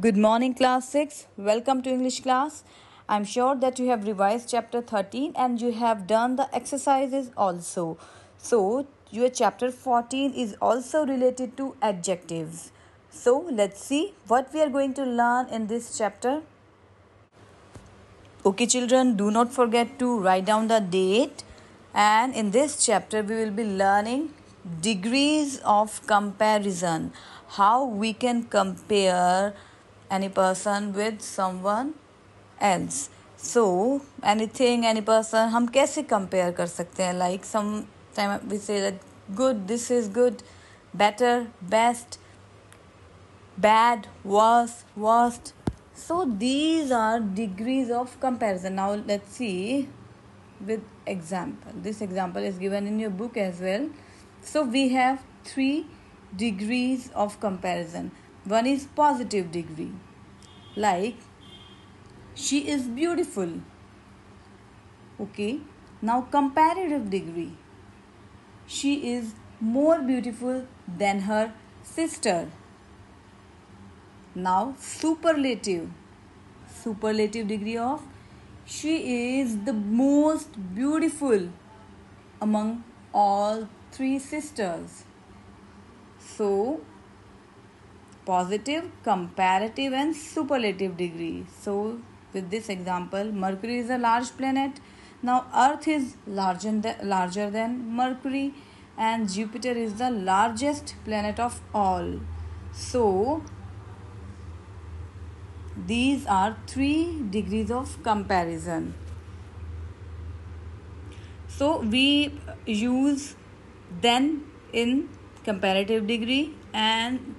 Good morning, class 6. Welcome to English class. I'm sure that you have revised chapter 13 and you have done the exercises also. So, your chapter 14 is also related to adjectives. So, let's see what we are going to learn in this chapter. Okay, children, do not forget to write down the date. And in this chapter, we will be learning degrees of comparison. How we can compare any person with someone else. So, anything, any person, हम कैसे compare कर सकते हैं? Like sometimes we say that good, this is good, better, best, bad, worse, worst. So these are degrees of comparison. Now let's see with example. This example is given in your book as well. So we have 3 degrees of comparison. One is positive degree. Like she is beautiful. Okay. Now comparative degree. She is more beautiful than her sister. Now superlative degree of she is the most beautiful among all 3 sisters. So positive, comparative and superlative degree. So with this example, Mercury is a large planet. Now Earth is larger than Mercury and Jupiter is the largest planet of all. So these are 3 degrees of comparison. So we use then in comparative degree, and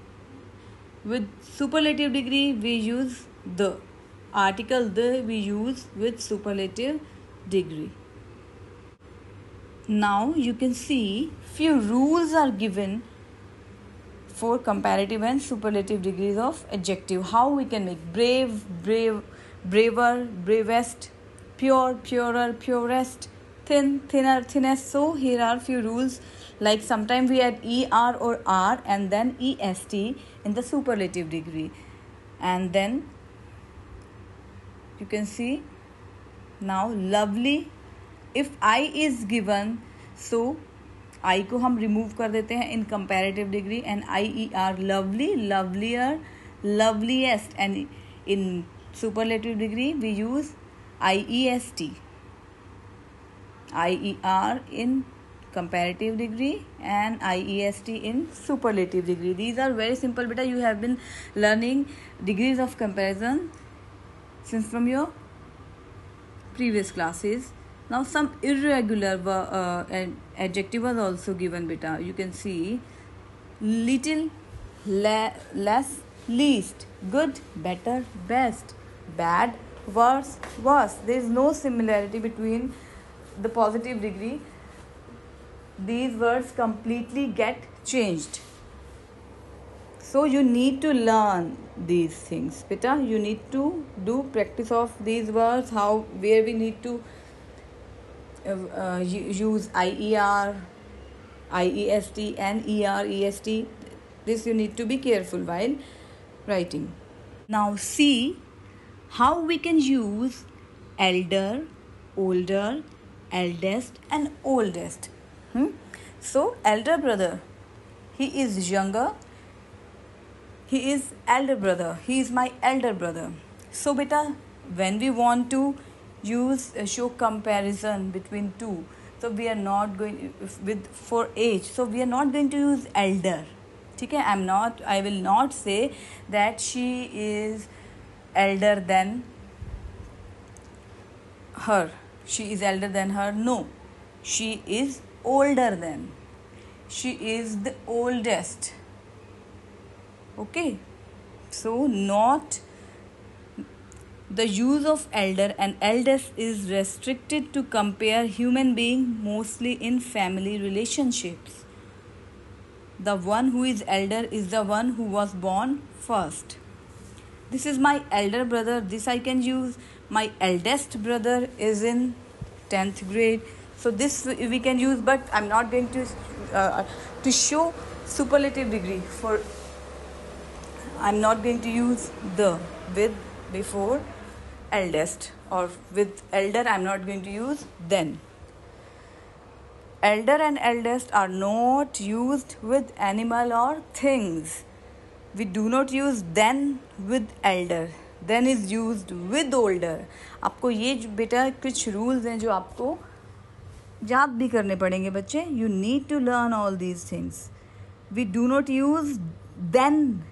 with superlative degree we use the article the we use with superlative degree. Now you can see few rules are given for comparative and superlative degrees of adjective. How we can make brave, braver, bravest, pure, purer, purest, thin, thinner, thinnest. So here are few rules. Like sometimes we add er or r and then est in the superlative degree, and then you can see now lovely. If I is given, so आई को हम remove कर देते हैं in comparative degree and IER lovely, lovelier, loveliest and in superlative degree we use IEST. IER in comparative degree and IEST in superlative degree. These are very simple, beta. You have been learning degrees of comparison since from your previous classes. Now some irregular adjective was also given, beta. You can see little, less, least, good, better, best, bad, worse, worse. There is no similarity between the positive degree. These words completely get changed. So you need to learn these things, beta. You need to do practice of these words, where we need to use IER, IEST and EREST. This you need to be careful while writing. Now see how we can use elder, older, eldest and oldest. So elder brother, he is younger, he is elder brother, he is my elder brother. So beta, when we want to use show comparison between two, so we are not going with for age, so we are not going to use elder. Okay, I will not say that she is elder than her, she is elder than her. No, she is older than, she is the oldest. Okay, so not the use of elder and eldest is restricted to compare human being mostly in family relationships. The one who is elder is the one who was born first. This is my elder brother. This I can use. My eldest brother is in 10th grade. So this we can use, but I'm not going to show superlative degree for I'm not going to use the with before eldest, or with elder I'm not going to use then. Elder and eldest are not used with animal or things. We do not use then with elder. Then is used with older. आपको ये बेटा कुछ rules हैं जो आपको याद भी करने पड़ेंगे बच्चे. You need to learn all these things. We do not use then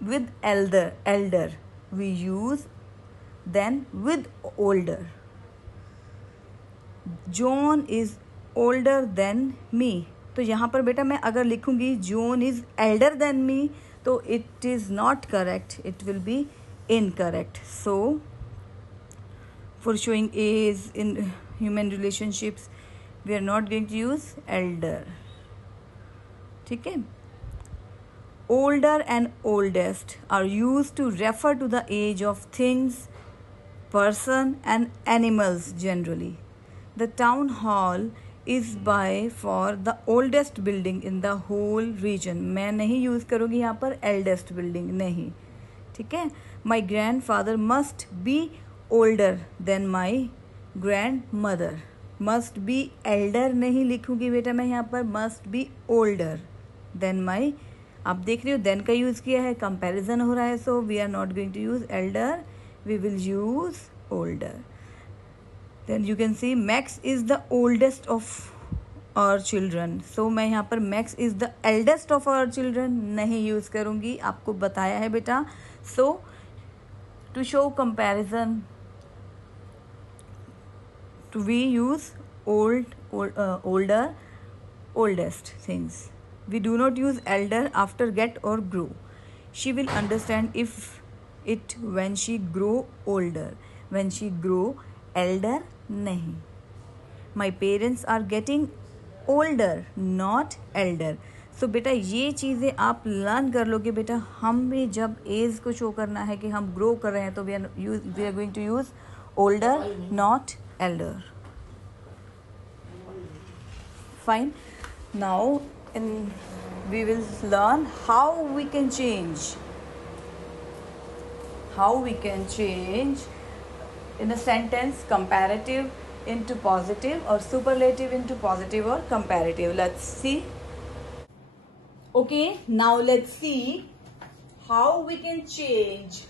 with elder. We use then with older. John is older than me. तो यहाँ पर बेटा मैं अगर लिखूँगी John is elder than me, तो it is not correct. It will be incorrect. So, for showing age in human relationships, we are not going to use elder. ठीक है. Older and oldest are used to refer to the age of things, person and animals generally. The town hall is by far the oldest building in the whole region. मैं नहीं use करूँगी यहाँ पर eldest building, नहीं. ठीक है. My grandfather must be older than my grandmother. Must be elder नहीं लिखूँगी बेटा मैं यहाँ पर, must be older than my. आप देख रहे हो then का यूज़ किया है, कंपैरिजन हो रहा है, so we are not going to use elder, we will use older. Then you can see Max is the oldest of our children. So मैं यहाँ पर Max is the eldest of our children नहीं use करूँगी, आपको बताया है बेटा. So to show comparison, we use older, oldest things. We do not use elder after get or grow. She will understand if it when she grow older. When she grow elder नहीं. My parents are getting older, not elder. So बेटा ये चीज़ें आप learn कर लोगे बेटा. हम भी जब एज को शो करना है कि हम ग्रो कर रहे हैं तो we are going to use older, not elder. Fine. Now we will learn how we can change. How we can change in a sentence comparative into positive or superlative into positive or comparative. Let's see. Okay, now let's see how we can change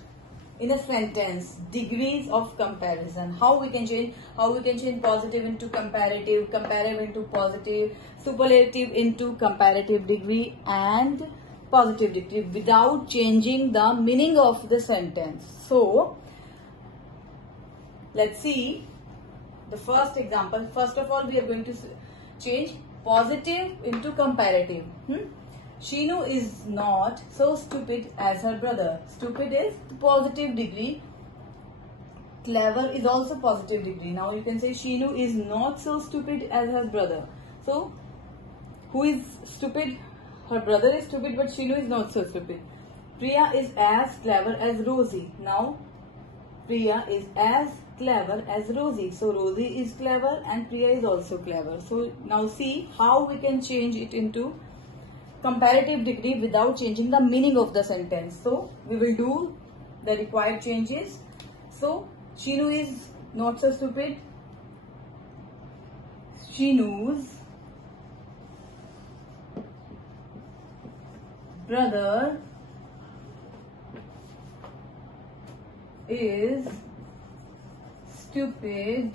in a sentence degrees of comparison. How we can change positive into comparative, comparative into positive, superlative into comparative degree and positive degree without changing the meaning of the sentence. So let's see the first example. First of all, we are going to change positive into comparative. Sheenu is not so stupid as her brother. Stupid is positive degree. Clever is also positive degree. Now you can say Sheenu is not so stupid as her brother. So who is stupid? Her brother is stupid, but Sheenu is not so stupid. Priya is as clever as Rosie. Now Priya is as clever as Rosie. So Rosie is clever and Priya is also clever. So now see how we can change it into comparative degree without changing the meaning of the sentence. So we will do the required changes. So Sheenu is not so stupid. Sheenu's brother is stupid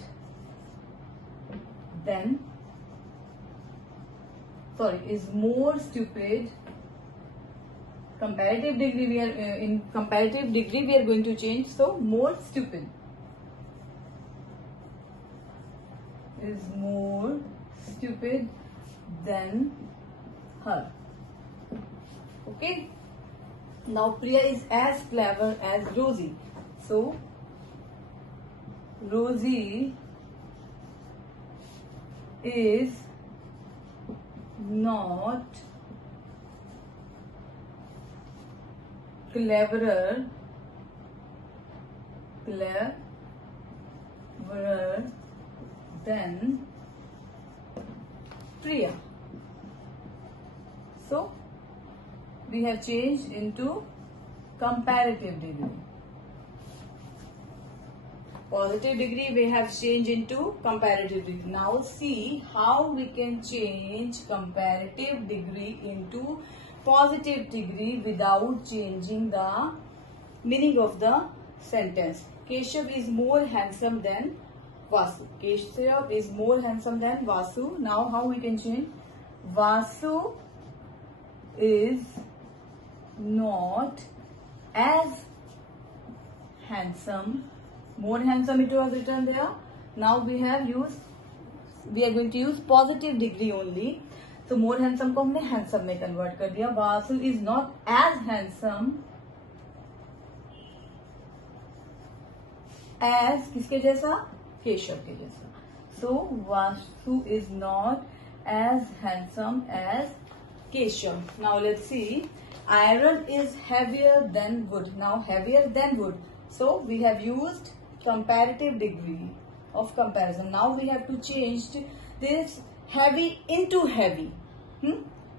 than is more stupid. Comparative degree we are in comparative degree we are going to change. So more stupid is more stupid than her. Okay. Now Priya is as clever as Rosie. So Rosie is not cleverer than Priya. So we have changed into comparative degree. Positive degree we have changed into comparative degree. Now see how we can change comparative degree into positive degree without changing the meaning of the sentence. Keshav is more handsome than Vasu. Keshav is more handsome than Vasu. Now how we can change? Vasu is not as handsome. More handsome it was written there. Now we are going to use positive degree only. So more handsome को हमने handsome में convert कर दिया. Vasu is not as handsome as किसके जैसा? केशव के जैसा. So Vasu is not as handsome as Keshav. Now let's see. Iron is heavier than wood. Now heavier than wood. So we have used comparative degree of comparison. Now we have to change this heavy into heavy.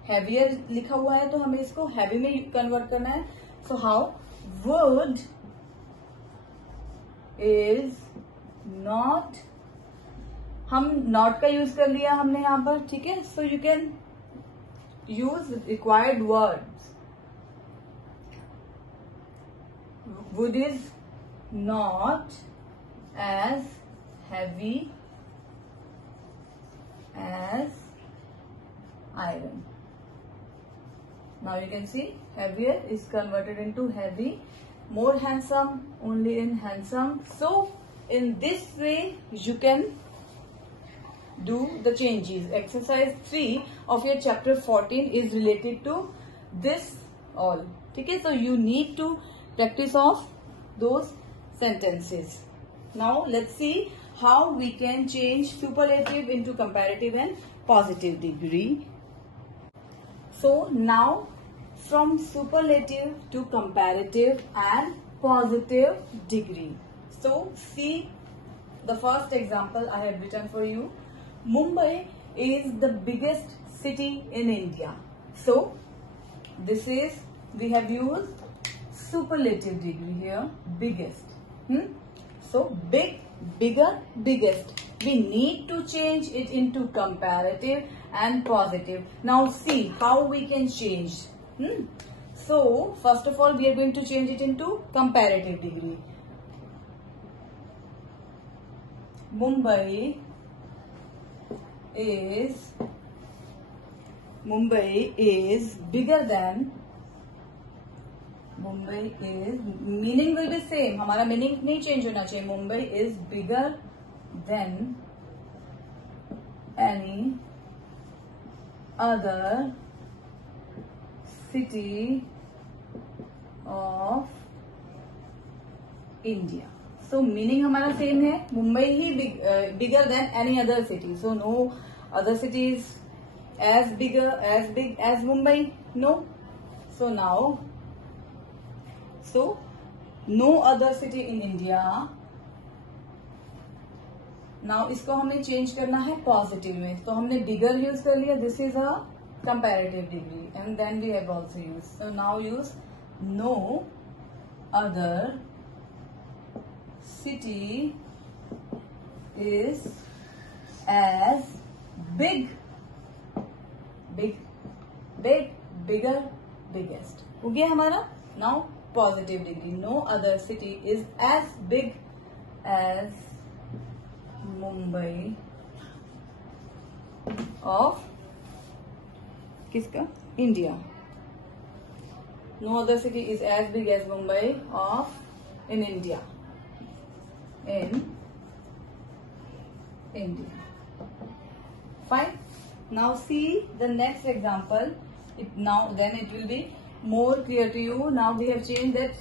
Heavier लिखा हुआ है तो हमें इसको heavy में convert करना है. So how? Wood is not. हम not का use कर लिया हमने यहाँ पर, ठीक है. So you can use required words. Wood is not as heavy as iron. Now you can see heavier is converted into heavy. More handsome only in handsome. So in this way you can do the changes. Exercise 3 of your chapter 14 is related to this all. Okay, so you need to practice of those sentences. Now let's see how we can change superlative into comparative and positive degree. So now from superlative to comparative and positive degree. So see the first example I have written for you. Mumbai is the biggest city in India. So this is, we have used superlative degree here, biggest. So big, bigger, biggest. We need to change it into comparative and positive. Now see how we can change. So first of all we are going to change it into comparative degree. Mumbai is bigger than. Mumbai is, meaning will be same. हमारा meaning नहीं change होना चाहिए. Mumbai is bigger than any other city of India. So meaning हमारा same है. Mumbai he bigger than any other city. So no other city is as big as Mumbai. No. So now. So no other city in India. Now इसको हमें change करना है positive में. तो हमने bigger use कर लिया. This is a comparative degree, and then we have also used. So now use no other city is as big, bigger, biggest. हो गया हमारा. Now positive degree. No other city is as big as Mumbai of किसका? India. No other city is as big as Mumbai of in India. In India. Fine. Now see the next example. Then it will be more clear to you. Now we have changed that.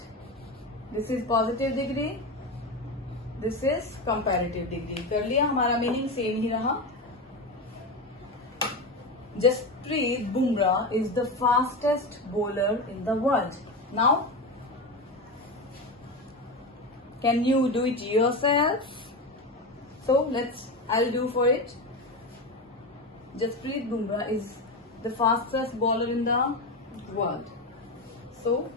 This is positive degree. This is comparative degree. कर लिया. हमारा meaning same ही रहा. Jasprit Bumrah is the fastest bowler in the world. Now, can you do it yourself? So I'll do for it. Jasprit Bumrah is the fastest bowler in the world. So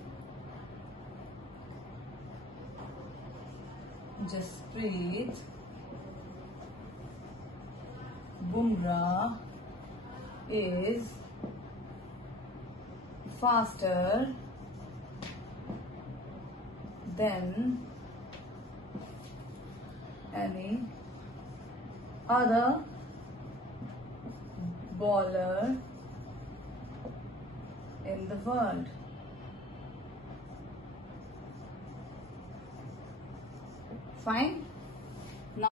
Jasprit Bumrah is faster than any other bowler in the world. Fine.